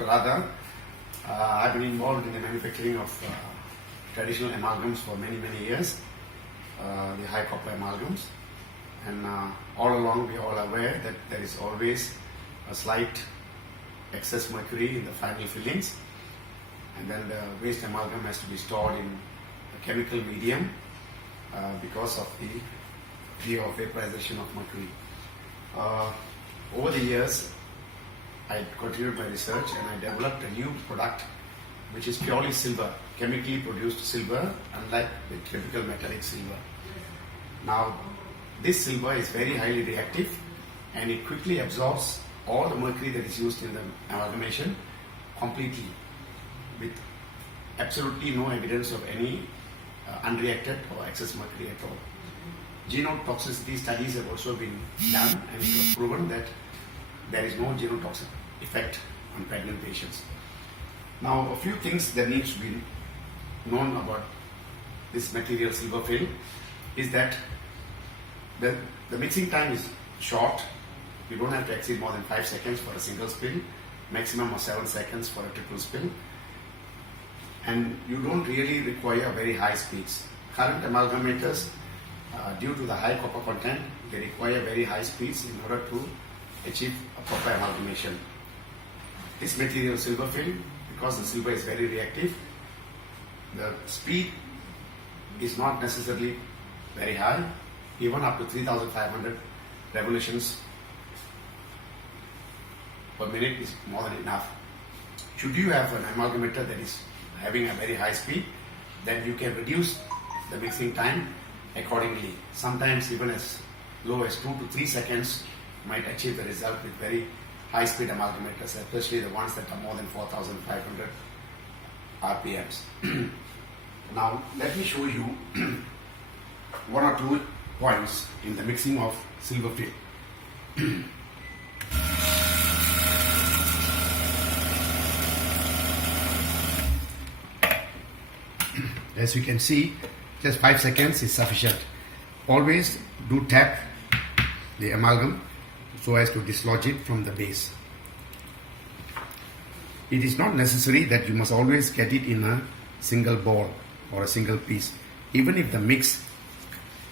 Dr. Radha. I've been involved in the manufacturing of traditional amalgams for many years, the high copper amalgams, and all along we are all aware that there is always a slight excess mercury in the final fillings, and then the waste amalgam has to be stored in a chemical medium because of the degree of vaporization of mercury. Over the years, I continued my research and I developed a new product which is purely silver, chemically produced silver, unlike the typical metallic silver. Now, this silver is very highly reactive and it quickly absorbs all the mercury that is used in the amalgamation completely, with absolutely no evidence of any unreacted or excess mercury at all. Genotoxicity studies have also been done and it was proven that there is no genotoxic effect on pregnant patients. Now, a few things that needs to be known about this material Silverfil is that the mixing time is short. You don't have to exceed more than 5 seconds for a single spill, maximum of 7 seconds for a triple spill, and you don't really require very high speeds. Current amalgamators, due to the high copper content, they require very high speeds in order to achieve a proper amalgamation. This material Silverfil, because the silver is very reactive, the speed is not necessarily very high. Even up to 3,500 revolutions per minute is more than enough. Should you have an amalgamator that is having a very high speed, then you can reduce the mixing time accordingly. Sometimes even as low as 2 to 3 seconds might achieve the result with very high speed amalgamators, especially the ones that are more than 4,500 RPMs. Now let me show you one or two points in the mixing of Silverfil. As you can see, just 5 seconds is sufficient. Always do tap the amalgam so as to dislodge it from the base. It is not necessary that you must always get it in a single ball or a single piece. Even if the mix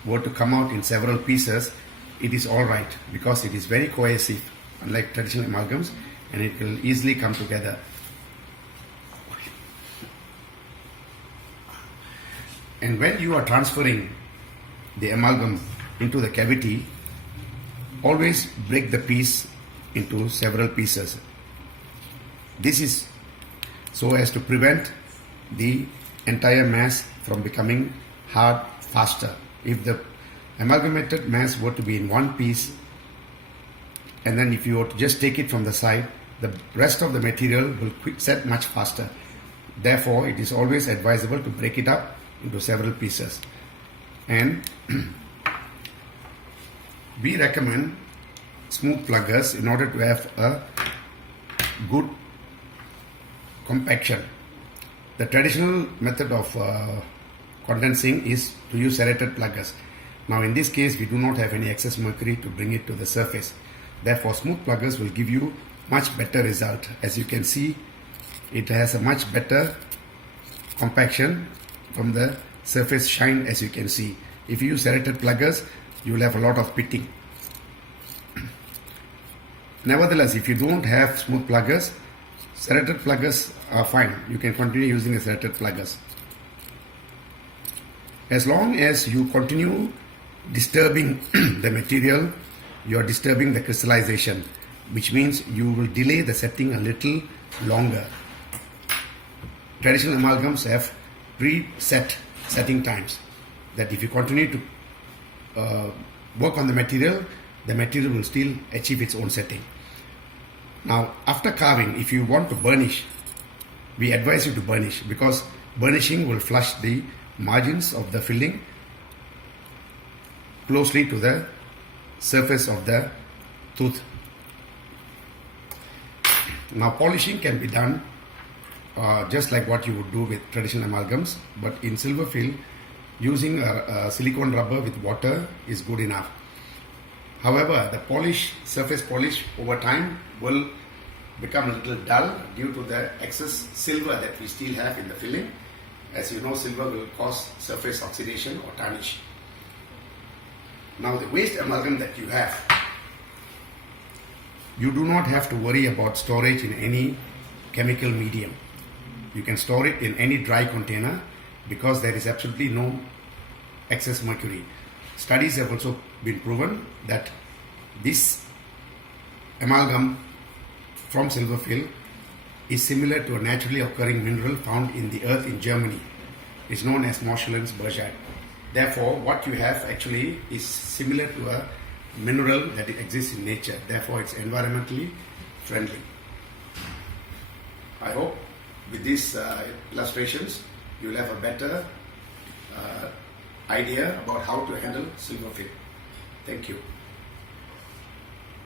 were to come out in several pieces, it is alright because it is very cohesive, unlike traditional amalgams, and it will easily come together. And when you are transferring the amalgam into the cavity, always break the piece into several pieces. This is so as to prevent the entire mass from becoming hard faster. If the amalgamated mass were to be in one piece, and then if you were to just take it from the side, the rest of the material will set much faster. Therefore, it is always advisable to break it up into several pieces. And we recommend smooth pluggers in order to have a good compaction. The traditional method of condensing is to use serrated pluggers. Now in this case we do not have any excess mercury to bring it to the surface. Therefore smooth pluggers will give you much better result. As you can see, it has a much better compaction from the surface shine, as you can see. If you use serrated pluggers, you will have a lot of pitting. Nevertheless, if you don't have smooth pluggers, serrated pluggers are fine. You can continue using the serrated pluggers. As long as you continue disturbing the material, you are disturbing the crystallization, which means you will delay the setting a little longer. Traditional amalgams have pre-set setting times, that if you continue to work on the material will still achieve its own setting. Now after carving, if you want to burnish, we advise you to burnish, because burnishing will flush the margins of the filling closely to the surface of the tooth. Now polishing can be done just like what you would do with traditional amalgams, but in Silverfil, using a silicone rubber with water is good enough. However, the surface polish over time will become a little dull due to the excess silver that we still have in the filling. As you know, silver will cause surface oxidation or tarnish. Now the waste amalgam that you have, you do not have to worry about storage in any chemical medium. You can store it in any dry container because there is absolutely no excess mercury. Studies have also been proven that this amalgam from Silverfil is similar to a naturally occurring mineral found in the earth in Germany. It's known as Moschellen's Bergite. Therefore, what you have actually is similar to a mineral that exists in nature. Therefore, it's environmentally friendly. I hope with these illustrations, you'll have a better idea about how to handle Silverfil. Thank you.